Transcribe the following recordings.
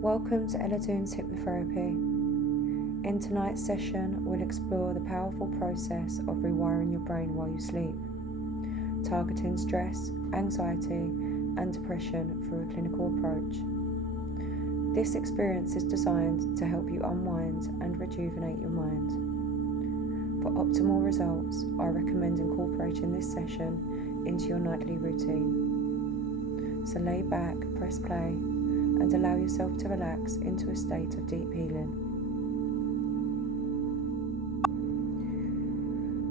Welcome to Elladoons Hypnotherapy. In tonight's session, we'll explore the powerful process of rewiring your brain while you sleep, targeting stress, anxiety, and depression through a clinical approach. This experience is designed to help you unwind and rejuvenate your mind. For optimal results, I recommend incorporating this session into your nightly routine. So lay back, press play, and allow yourself to relax into a state of deep healing.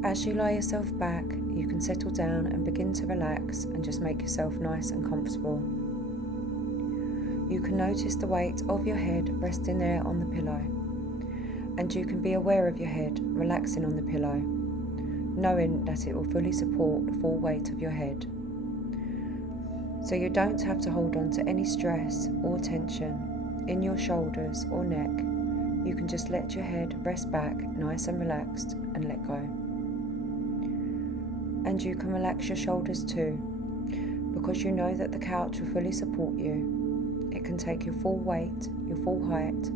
As you lie yourself back, you can settle down and begin to relax and just make yourself nice and comfortable. You can notice the weight of your head resting there on the pillow, and you can be aware of your head relaxing on the pillow, knowing that it will fully support the full weight of your head. So you don't have to hold on to any stress or tension in your shoulders or neck. You can just let your head rest back nice and relaxed and let go. And you can relax your shoulders too, because you know that the couch will fully support you. It can take your full weight, your full height,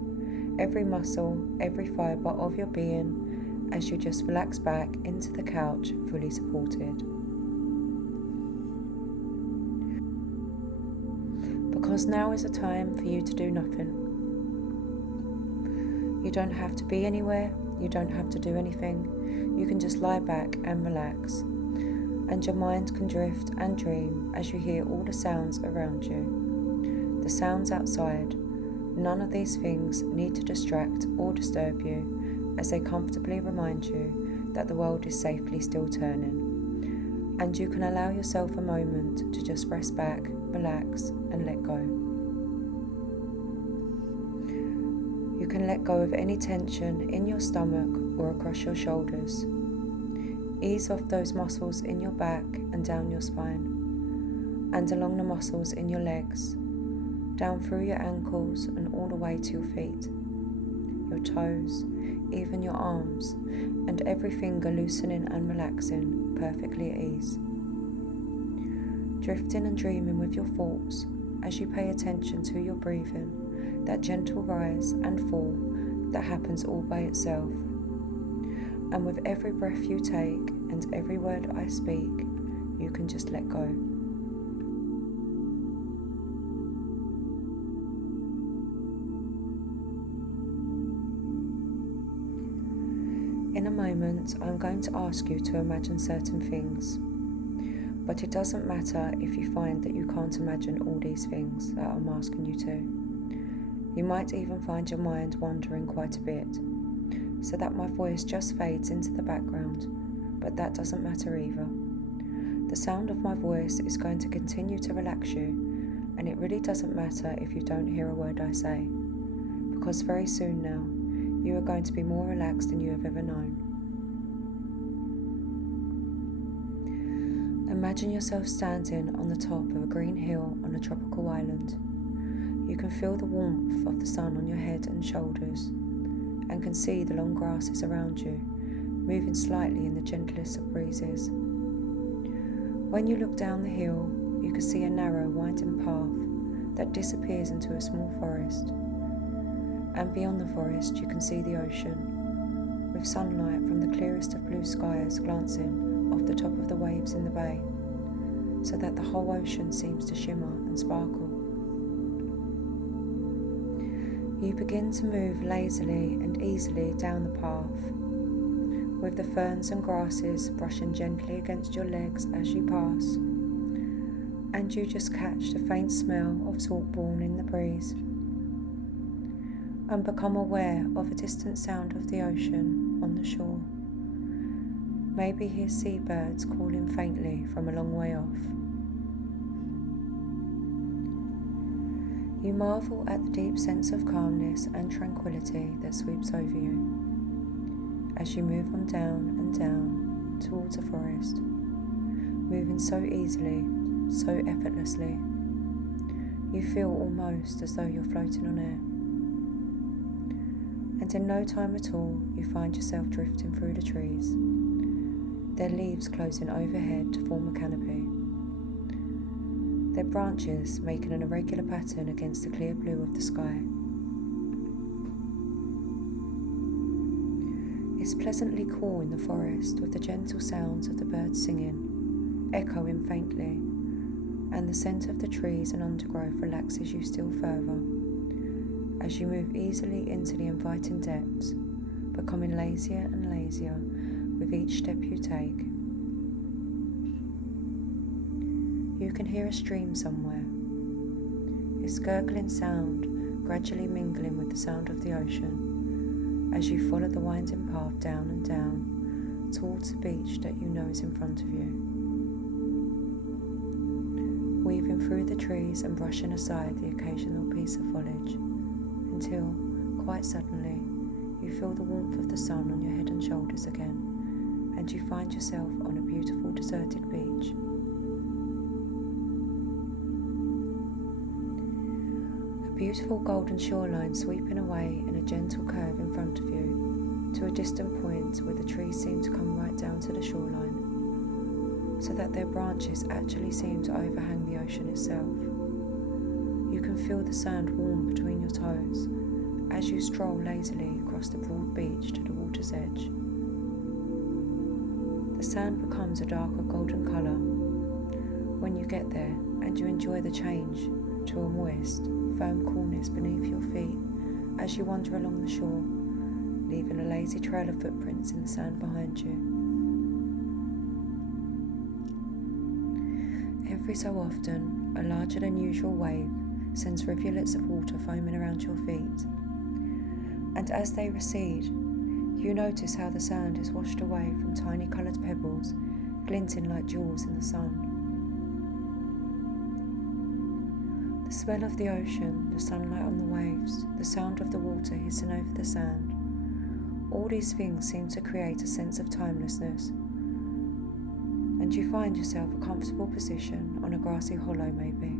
every muscle, every fibre of your being as you just relax back into the couch fully supported. Because now is a time for you to do nothing. You don't have to be anywhere, you don't have to do anything. You can just lie back and relax. And your mind can drift and dream as you hear all the sounds around you. The sounds outside. None of these things need to distract or disturb you, as they comfortably remind you that the world is safely still turning. And you can allow yourself a moment to just rest back, relax, and let go. You can let go of any tension in your stomach or across your shoulders. Ease off those muscles in your back and down your spine, and along the muscles in your legs, down through your ankles and all the way to your feet, your toes, even your arms, and every finger loosening and relaxing perfectly at ease. Drifting and dreaming with your thoughts as you pay attention to your breathing, that gentle rise and fall that happens all by itself. And with every breath you take and every word I speak, you can just let go. In a moment, I'm going to ask you to imagine certain things. But it doesn't matter if you find that you can't imagine all these things that I'm asking you to. You might even find your mind wandering quite a bit, so that my voice just fades into the background, but that doesn't matter either. The sound of my voice is going to continue to relax you, and it really doesn't matter if you don't hear a word I say, because very soon now, you are going to be more relaxed than you have ever known. Imagine yourself standing on the top of a green hill on a tropical island. You can feel the warmth of the sun on your head and shoulders, and can see the long grasses around you, moving slightly in the gentlest of breezes. When you look down the hill, you can see a narrow, winding path that disappears into a small forest. And beyond the forest, you can see the ocean, with sunlight from the clearest of blue skies glancing off the top of the waves in the bay, so that the whole ocean seems to shimmer and sparkle. You begin to move lazily and easily down the path, with the ferns and grasses brushing gently against your legs as you pass, and you just catch the faint smell of saltborn in the breeze, and become aware of a distant sound of the ocean on the shore. Maybe hear seabirds calling faintly from a long way off. You marvel at the deep sense of calmness and tranquility that sweeps over you as you move on down and down towards the forest, moving so easily, so effortlessly. You feel almost as though you're floating on air. And in no time at all, you find yourself drifting through the trees, their leaves closing overhead to form a canopy. their branches making an irregular pattern against the clear blue of the sky. It's pleasantly cool in the forest with the gentle sounds of the birds singing, echoing faintly, and the scent of the trees and undergrowth relaxes you still further as you move easily into the inviting depths, becoming lazier and lazier with each step you take. You can hear a stream somewhere, its gurgling sound gradually mingling with the sound of the ocean as you follow the winding path down and down towards the beach that you know is in front of you. Weaving through the trees and brushing aside the occasional piece of foliage until, quite suddenly, you feel the warmth of the sun on your head and shoulders again, and you find yourself on a beautiful deserted beach. A beautiful golden shoreline sweeping away in a gentle curve in front of you to a distant point where the trees seem to come right down to the shoreline, so that their branches actually seem to overhang the ocean itself. You can feel the sand warm between your toes as you stroll lazily across the broad beach to the water's edge. The sand becomes a darker golden colour when you get there, and you enjoy the change to a moist, firm coolness beneath your feet as you wander along the shore, leaving a lazy trail of footprints in the sand behind you. Every so often, a larger than usual wave sends rivulets of water foaming around your feet, and as they recede, you notice how the sand is washed away from tiny coloured pebbles, glinting like jewels in the sun. The smell of the ocean, the sunlight on the waves, the sound of the water hissing over the sand, all these things seem to create a sense of timelessness, and you find yourself a comfortable position on a grassy hollow maybe,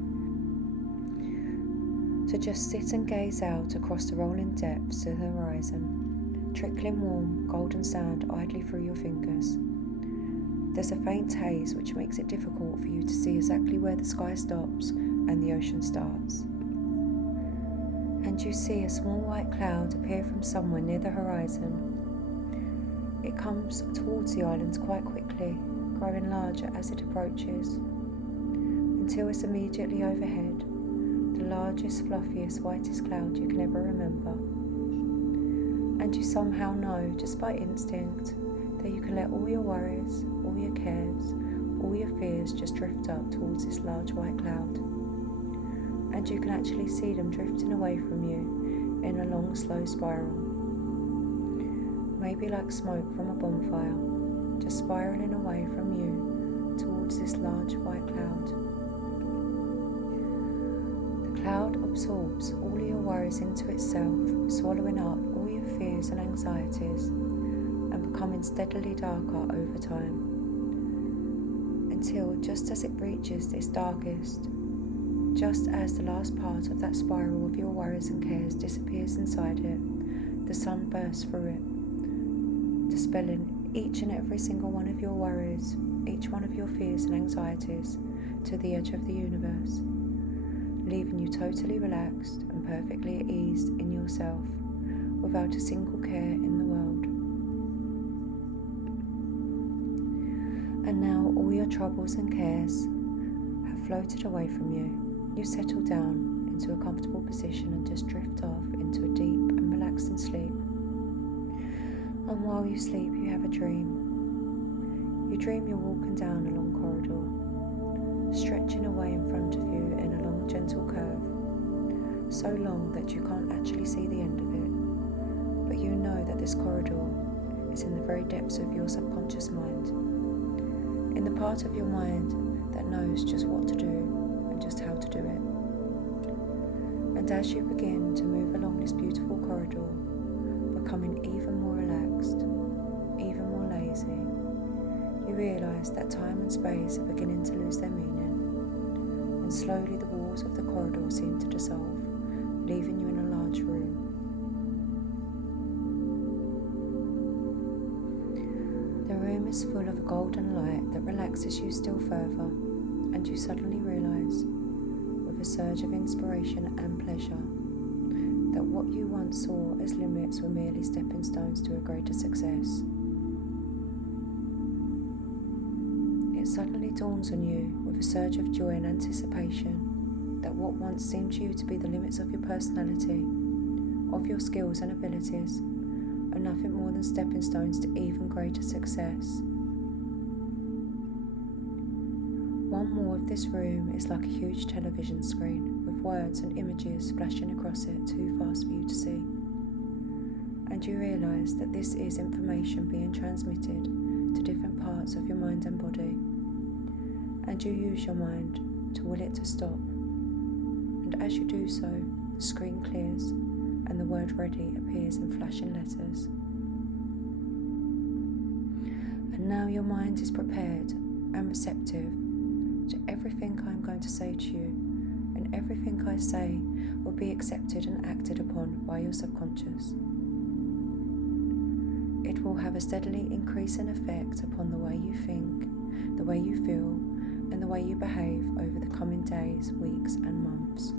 to just sit and gaze out across the rolling depths to the horizon, trickling warm golden sand idly through your fingers. There's a faint haze which makes it difficult for you to see exactly where the sky stops and the ocean starts. And you see a small white cloud appear from somewhere near the horizon. It comes towards the islands quite quickly, growing larger as it approaches, until it's immediately overhead, the largest, fluffiest, whitest cloud you can ever remember. And you somehow know, just by instinct, that you can let all your worries, all your cares, all your fears just drift up towards this large white cloud. And you can actually see them drifting away from you in a long, slow spiral. Maybe like smoke from a bonfire, just spiraling away from you towards this large white cloud. The cloud absorbs all your worries into itself, swallowing up all your fears and anxieties, and becoming steadily darker over time, until just as it reaches its darkest, just as the last part of that spiral of your worries and cares disappears inside it, the sun bursts through it, dispelling each and every single one of your worries, each one of your fears and anxieties to the edge of the universe, leaving you totally relaxed and perfectly at ease in yourself, without a single care in the world. And now all your troubles and cares have floated away from you. You settle down into a comfortable position and just drift off into a deep and relaxing sleep. And while you sleep, you have a dream. You dream you're walking down a long corridor, stretching away in front of you in a long, gentle curve, so long that you can't actually see the end of it, but you know that this corridor is in the very depths of your subconscious mind, in the part of your mind that knows just what to do and just how to do it. And as you begin to move along this beautiful corridor, becoming even more relaxed, even more lazy, you realise that time and space are beginning to lose their meaning, and slowly the walls of the corridor seem to dissolve, leaving you in a large room. The room is full of a golden light that relaxes you still further, and you suddenly realise, with a surge of inspiration and pleasure, that what you once saw as limits were merely stepping stones to a greater success. It suddenly dawns on you with a surge of joy and anticipation that what once seemed to you to be the limits of your personality, of your skills and abilities, are nothing more than stepping stones to even greater success. One more of this room is like a huge television screen with words and images flashing across it too fast for you to see. And you realise that this is information being transmitted to different parts of your mind and body. And you use your mind to will it to stop. And as you do so, the screen clears and the word ready appears in flashing letters. And now your mind is prepared and receptive to everything I'm going to say to you, and everything I say will be accepted and acted upon by your subconscious. It will have a steadily increasing effect upon the way you think, the way you feel, and the way you behave over the coming days, weeks, and months.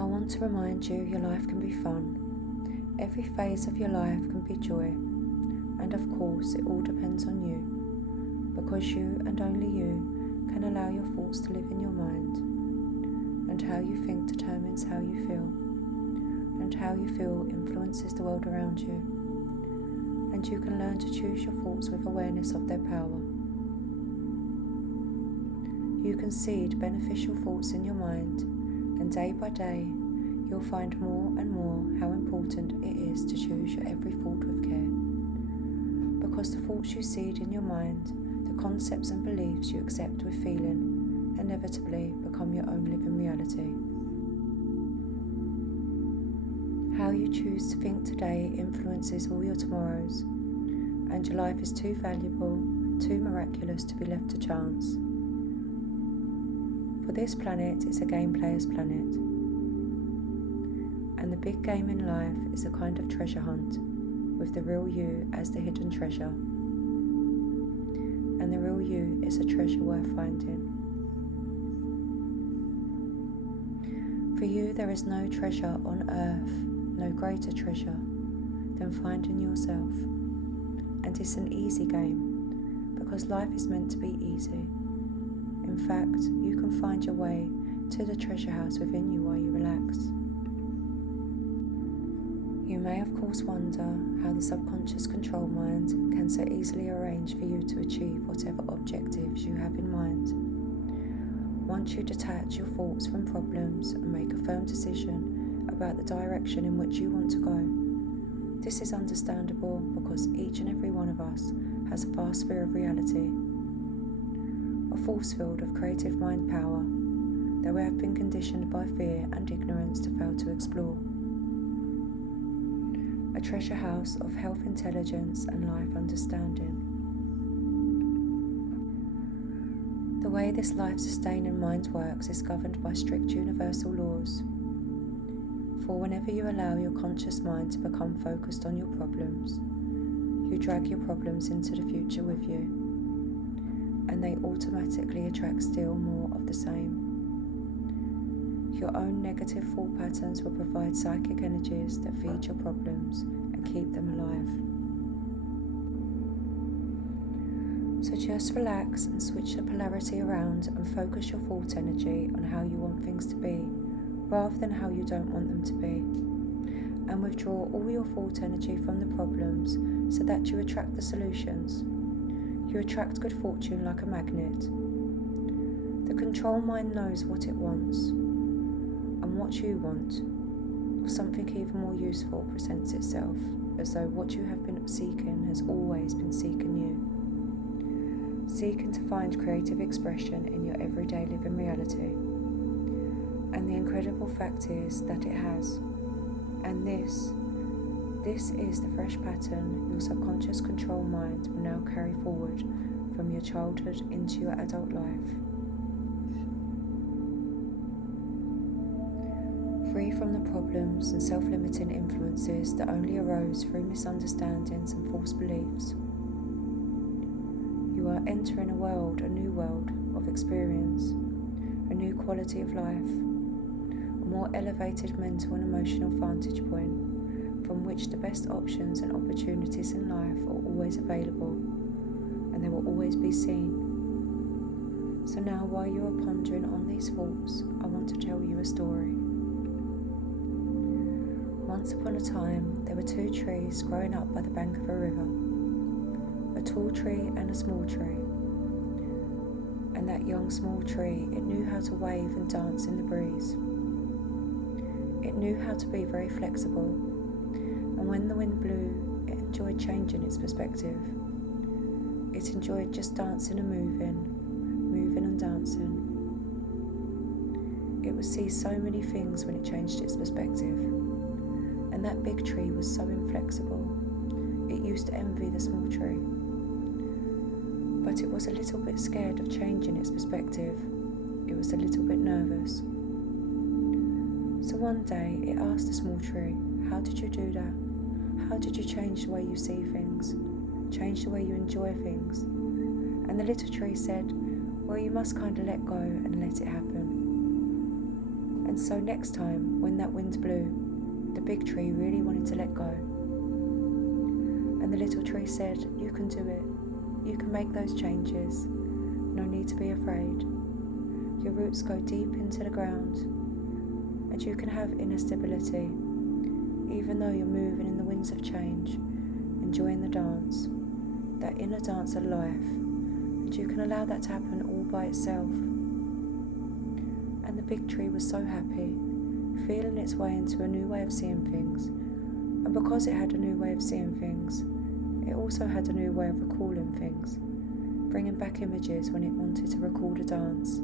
I want to remind you your life can be fun. Every phase of your life can be joy, and of course it all depends on you. Because you and only you can allow your thoughts to live in your mind, and how you think determines how you feel, and how you feel influences the world around you, and you can learn to choose your thoughts with awareness of their power. You can seed beneficial thoughts in your mind, and day by day you'll find more and more how important it is to choose your every thought with care, because the thoughts you seed in your mind, the concepts and beliefs you accept with feeling, inevitably become your own living reality. How you choose to think today influences all your tomorrows, and your life is too valuable, too miraculous to be left to chance. For this planet is a game player's planet, and the big game in life is a kind of treasure hunt, with the real you as the hidden treasure. And the real you is a treasure worth finding. For you there is no treasure on earth, no greater treasure than finding yourself. And it's an easy game, because life is meant to be easy. In fact, you can find your way to the treasure house within you while you relax. You may of course wonder how the subconscious control mind can so easily arrange for you to achieve whatever objectives you have in mind. Once you detach your thoughts from problems and make a firm decision about the direction in which you want to go. This is understandable because each and every one of us has a vast sphere of reality, a force field of creative mind power that we have been conditioned by fear and ignorance to fail to explore. A treasure house of health intelligence and life understanding. The way this life-sustaining mind works is governed by strict universal laws. For whenever you allow your conscious mind to become focused on your problems, you drag your problems into the future with you, and they automatically attract still more of the same. Your own negative thought patterns will provide psychic energies that feed your problems and keep them alive. So just relax and switch the polarity around and focus your thought energy on how you want things to be, rather than how you don't want them to be. And withdraw all your thought energy from the problems so that you attract the solutions. You attract good fortune like a magnet. The control mind knows what it wants. And what you want, or something even more useful, presents itself, as though what you have been seeking has always been seeking you. Seeking to find creative expression in your everyday living reality. And the incredible fact is that it has. And this is the fresh pattern your subconscious control mind will now carry forward from your childhood into your adult life. Free from the problems and self-limiting influences that only arose through misunderstandings and false beliefs. You are entering a new world of experience, a new quality of life, more elevated mental and emotional vantage point from which the best options and opportunities in life are always available, and they will always be seen. So now, while you are pondering on these thoughts, I want to tell you a story. Once upon a time, there were two trees growing up by the bank of a river, a tall tree and a small tree. And that young small tree, it knew how to wave and dance in the breeze. It knew how to be very flexible, and when the wind blew, it enjoyed changing its perspective. It enjoyed just dancing and moving and dancing. It would see so many things when it changed its perspective. And that big tree was so inflexible, it used to envy the small tree. But it was a little bit scared of changing its perspective. It was a little bit nervous. So one day it asked the small tree, "How did you do that? How did you change the way you see things? Change the way you enjoy things?" And the little tree said, "Well, you must kind of let go and let it happen." And so next time, when that wind blew, the big tree really wanted to let go. And the little tree said, "You can do it. You can make those changes. No need to be afraid. Your roots go deep into the ground, and you can have inner stability, even though you're moving in the winds of change, enjoying the dance, that inner dance of life, and you can allow that to happen all by itself." And the big tree was so happy, feeling its way into a new way of seeing things. And because it had a new way of seeing things, it also had a new way of recalling things, bringing back images when it wanted to recall the dance.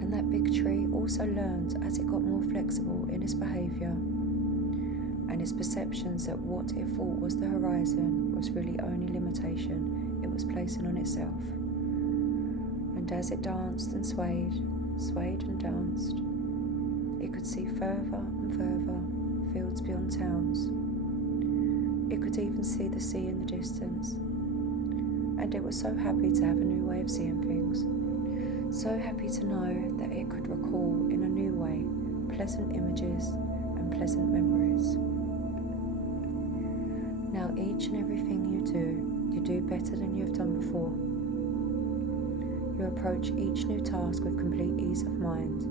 And that big tree also learned as it got more flexible in its behaviour and its perceptions that what it thought was the horizon was really only limitation it was placing on itself. And as it danced and swayed and danced, it could see further and further, fields beyond towns. It could even see the sea in the distance. And it was so happy to have a new way of seeing things. So happy to know that it could recall in a new way pleasant images and pleasant memories. Now each and everything you do better than you have done before. You approach each new task with complete ease of mind,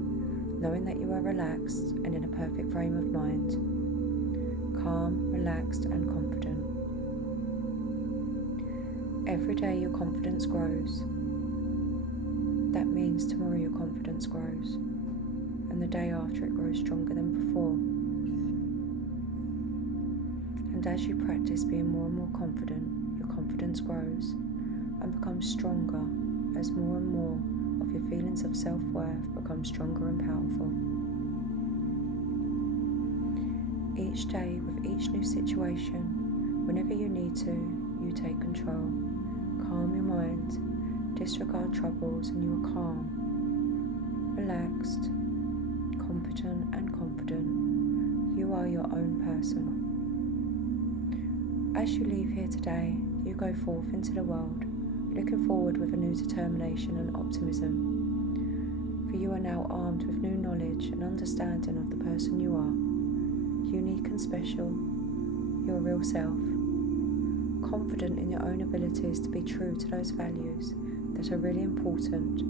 knowing that you are relaxed and in a perfect frame of mind, calm, relaxed and confident. Every day your confidence grows. That means tomorrow your confidence grows, and the day after it grows stronger than before. And as you practice being more and more confident, your confidence grows and becomes stronger as more and more of your feelings of self-worth become stronger and powerful. Each day, with each new situation, whenever you need to, you take control. Calm your mind, disregard troubles, and you are calm, relaxed, competent and confident. You are your own person. As you leave here today, you go forth into the world, looking forward with a new determination and optimism. For you are now armed with new knowledge and understanding of the person you are, unique and special, your real self, confident in your own abilities to be true to those values that are really important,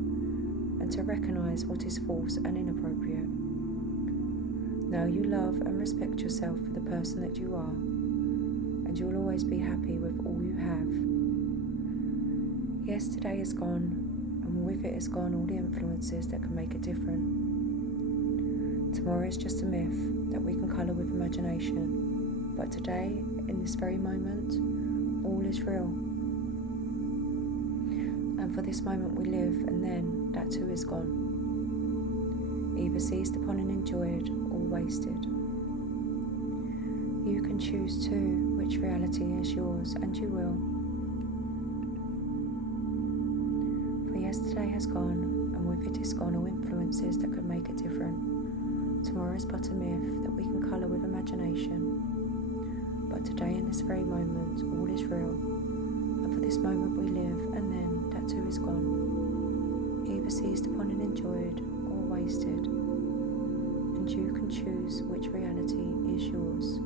and to recognise what is false and inappropriate. Now you love and respect yourself for the person that you are, and you will always be happy with all you have. Yesterday is gone, and with it is gone all the influences that can make it different. Tomorrow is just a myth that we can colour with imagination, but today, in this very moment, all is real. And for this moment we live, and then that too is gone, either seized upon and enjoyed or wasted. You can choose too which reality is yours, and you will. For yesterday has gone, and with it is gone all influences that could make it different. Tomorrow is but a myth that we can colour with imagination. But today, in this very moment, all is real. And for this moment we live, and then that too is gone, either seized upon and enjoyed or wasted. wasted, and you can choose which reality is yours.